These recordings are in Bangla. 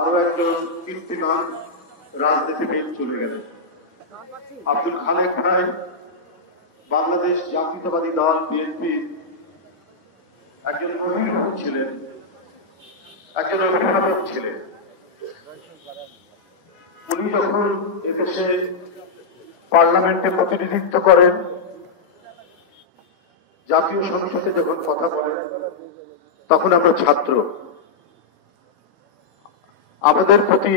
আরো একজন কীর্তিমান রাজনীতিবিদ চলে গেলেন। আব্দুল খালেক ভাই বাংলাদেশ জাতীয়তাবাদী দল বিএনপি একজন অভিভাবক ছিলেন, একজন অভিভাবক ছিলেন। উনি যখন এদেশে পার্লামেন্টে প্রতিনিধিত্ব করেন, জাতীয় সংসদে যখন কথা বলেন, তখন আমরা ছাত্র। আমাদের প্রতি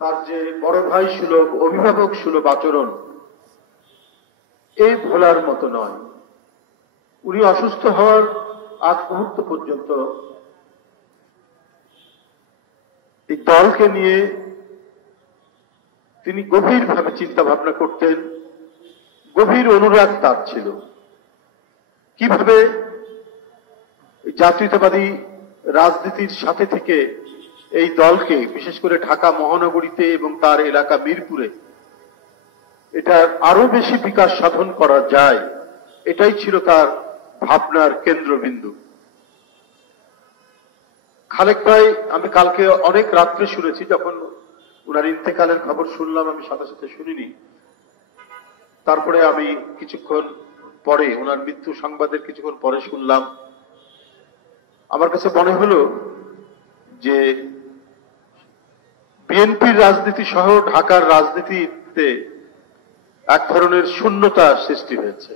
তার যে বড় ভাই সুলভ, অভিভাবক সুলভ আচরণ, এই ভোলার মতো নয়। উনি অসুস্থ হওয়ার আগ মুহূর্ত পর্যন্ত এই দলকে নিয়ে তিনি গভীরভাবে চিন্তা ভাবনা করতেন, গভীর অনুরাগ তার ছিল। কিভাবে জাতীয়তাবাদী রাজনীতির সাথে থেকে এই দলকে, বিশেষ করে ঢাকা মহানগরীতে এবং তার এলাকা মিরপুরে, এটার আরো বেশি বিকাশ সাধন করা যায়, এটাই ছিল তার ভাবনার কেন্দ্রবিন্দু। খালেক ভাই, আমি কালকে অনেক রাত্রে শুনেছি, যখন ওনার ইন্তেকালের খবর শুনলাম, আমি সাথে সাথে শুনিনি। তারপরে আমি কিছুক্ষণ পরে, ওনার মৃত্যু সংবাদের কিছুক্ষণ পরে শুনলাম। আমার কাছে মনে হলো যে বিএনপির রাজনীতি সহ ঢাকার রাজনীতিতে এক ধরনের শূন্যতা সৃষ্টি হয়েছে।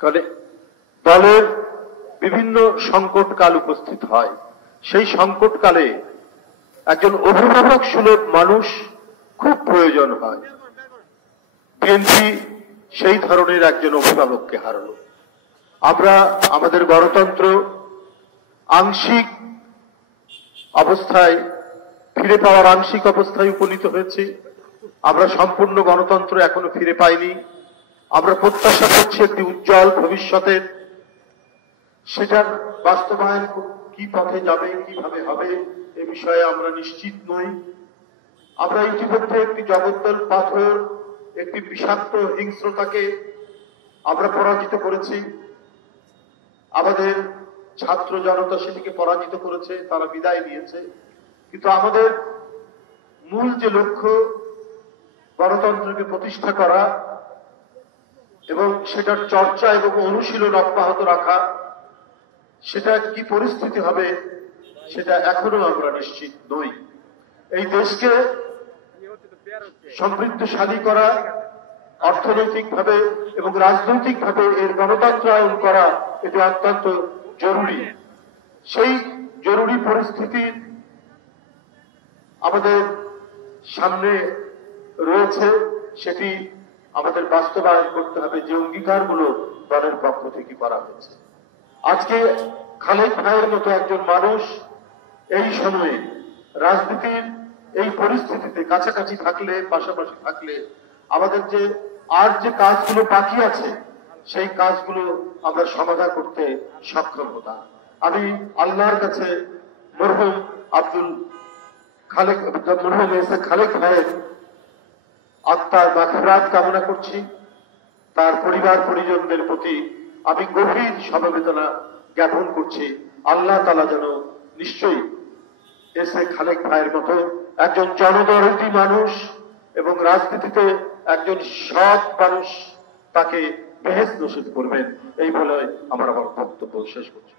কারণ দলের বিভিন্ন সংকটকাল উপস্থিত হয়, সেই সংকটকালে একজন অভিভাবক সুলভ মানুষ খুব প্রয়োজন হয়। বিএনপি সেই ধরনের একজন অভিভাবককে হারালো। আমরা আমাদের গণতন্ত্র আংশিক অবস্থায় ফিরে পাওয়ার আংশিক অবস্থায় উপনীত হয়েছে। আমরা সম্পূর্ণ গণতন্ত্র এখনো ফিরে পাইনি। আমরা প্রত্যাশা করছি একটি উজ্জ্বল ভবিষ্যতের। সেটার বাস্তবায়ন কি পথে যাবে, কিভাবে হবে, এ বিষয়ে আমরা নিশ্চিত নই। আমরা ইতিমধ্যে একটি জগদ্দল পাথর, একটি বিষাক্ত হিংস্রতাকে আমরা পরাজিত করেছি। আমাদের ছাত্র জনতা সেটিকে পরাজিত করেছে, তারা বিদায় নিয়েছে। কিন্তু আমাদের মূল যে লক্ষ্য, গণতন্ত্রকে প্রতিষ্ঠা করা এবং সেটার চর্চা এবং অনুশীলন অব্যাহত রাখা, সেটা কি পরিস্থিতি হবে সেটা এখনো আমরা নিশ্চিত নই। এই দেশকে সমৃদ্ধশালী করা, অর্থনৈতিকভাবে এবং রাজনৈতিকভাবে এর গণতন্ত্রায়ন করা, এটা অত্যন্ত জরুরি। সেই জরুরি পরিস্থিতি আমাদের সামনে রয়েছে, সেটি আমাদের বাস্তবায়ন করতে হবে, যে অঙ্গীকারগুলো দলের পক্ষ থেকে করা হয়েছে। আজকে খালেক ভাইয়ের মতো একজন মানুষ এই সময়ে রাজনীতির এই পরিস্থিতিতে কাছাকাছি থাকলে, পাশাপাশি থাকলে, আমাদের যে আর যে কাজগুলো বাকি আছে, সেই কাজগুলো আমরা সমাধান করতে সক্ষম হতাম। আমি আল্লাহর কাছে মরহুম খালেক ভাইয়ের আত্মার মাগফিরাত কামনা করছি। তার পরিবার পরিজনদের প্রতি আমি গভীর সমবেদনা জ্ঞাপন করছি। আল্লাহ তাআলা যেন নিশ্চয়ই খালেক ভাইয়ের মতো একজন জনদরদী মানুষ এবং রাজনীতিতে একজন সৎ মানুষ, তাকে বেহেশত নসিব করবেন, এই বলে আমরা আমার বক্তব্য শেষ করছি।